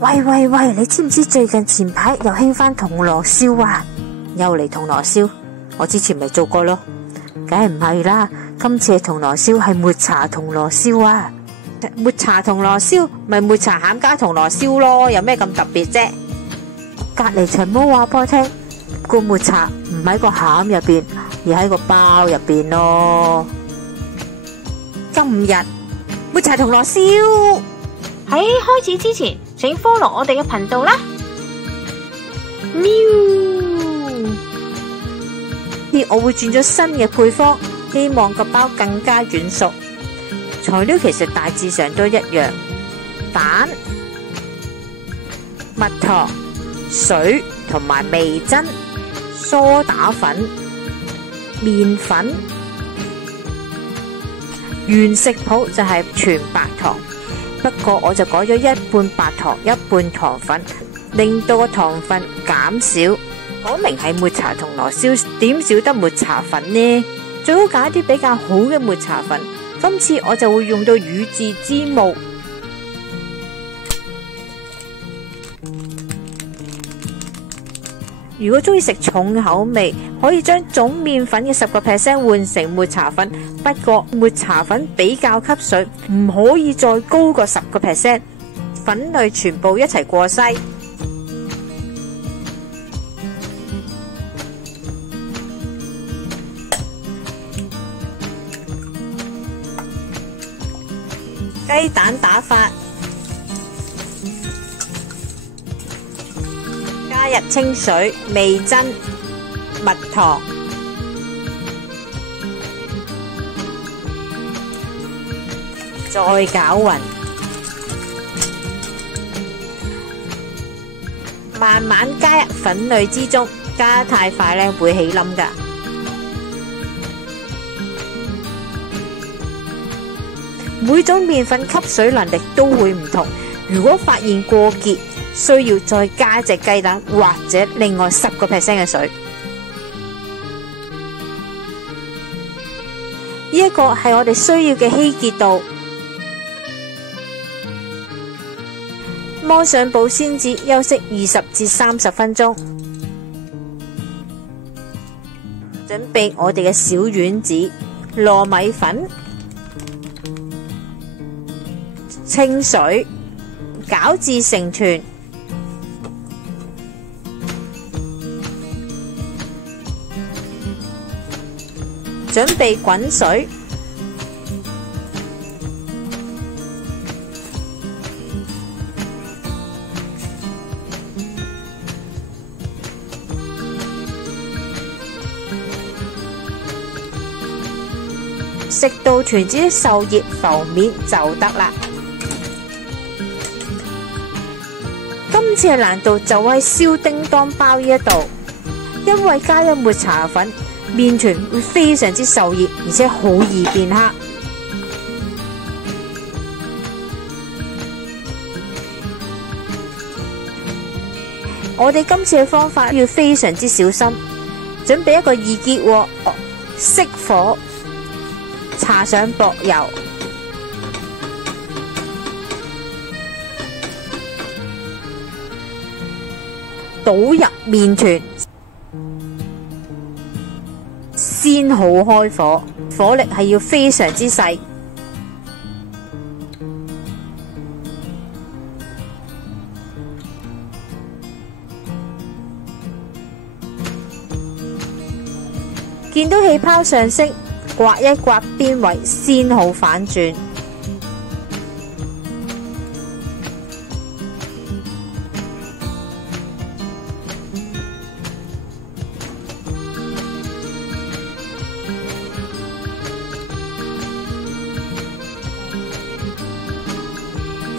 喂喂喂，你知唔知最近前排又興翻銅鑼燒啊？又嚟銅鑼燒，我之前咪做過咯，梗係唔係啦，今次嘅銅鑼燒係抹茶銅鑼燒啊！抹茶銅鑼燒咪抹茶餡加銅鑼燒咯，有咩咁特別啫？隔籬長毛話俾我聽，個抹茶唔喺個餡入邊，而喺個包入邊咯。今日抹茶銅鑼燒喺開始之前，請 follow 我哋嘅頻道啦。喵！我會轉咗新嘅配方，希望個包更加軟熟。材料其實大致上都一樣，蛋、蜜糖、水同埋味噌、梳打粉、麵粉。原食譜就係全白糖，不過我就改咗一半白糖一半糖粉，令到個糖分減少。講明係抹茶銅鑼燒，點少得抹茶粉呢？最好揀一啲比較好嘅抹茶粉。今次我就會用到宇治之母。如果中意食重口味，可以將總麵粉嘅10% 換成抹茶粉，不過抹茶粉比較吸水，唔可以再高過10%。粉類全部一齊過篩。雞蛋打發，加入清水、味噌、蜜糖，再攪勻，慢慢加入粉類之中，加得太快呢會起冧㗎。每種麵粉吸水能力都會唔同，如果發現過結，需要再加隻雞蛋或者另外10% 嘅水。呢一個係我哋需要嘅稀結度。摸上保鮮紙，休息20至30分鐘。準備我哋嘅小丸子、糯米粉、清水，攪至成團，準備滾水，食到團子受熱浮面就得啦。今次嘅難度就喺燒叮當包呢一度，因為加咗抹茶粉，麵團會非常之受熱，而且好易變黑。我哋今次嘅方法要非常之小心，準備一個易結鑊，熄火，搽上薄油。倒入麵團，先好開火，火力係要非常之細。見到氣泡上升，刮一刮邊位，先好反轉。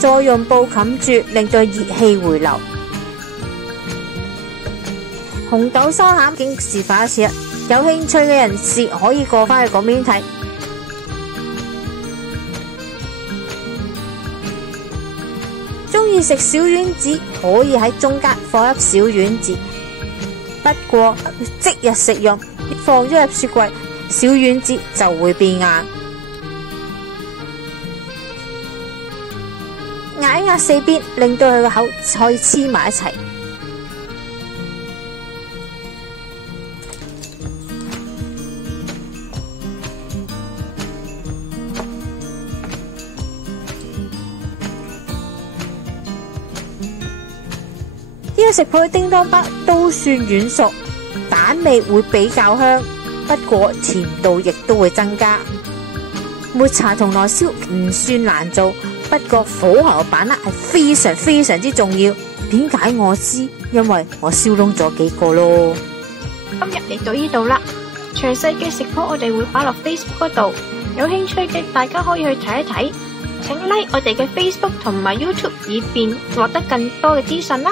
再用布冚住，令到熱氣回流。紅豆沙餡已經示範一次啦，有興趣嘅人士可以過返去嗰邊睇。中意食小丸子，可以喺中間放粒小丸子，不過即日食用，放咗入雪櫃，小丸子就會變硬。壓一壓四邊，令到佢個口可以黐埋一齊。呢個食譜嘅叮當包都算軟熟，蛋味會比較香，不過甜度亦都會增加。抹茶銅鑼燒唔算難做，不過火候把握係非常之重要。點解我知？因為我燒燶咗幾個咯。今日嚟到呢度啦，詳細嘅食譜我哋會擺落 Facebook 嗰度，有興趣嘅大家可以去睇一睇。請 like 我哋嘅 Facebook 同埋 YouTube，以便獲得更多嘅資訊啦。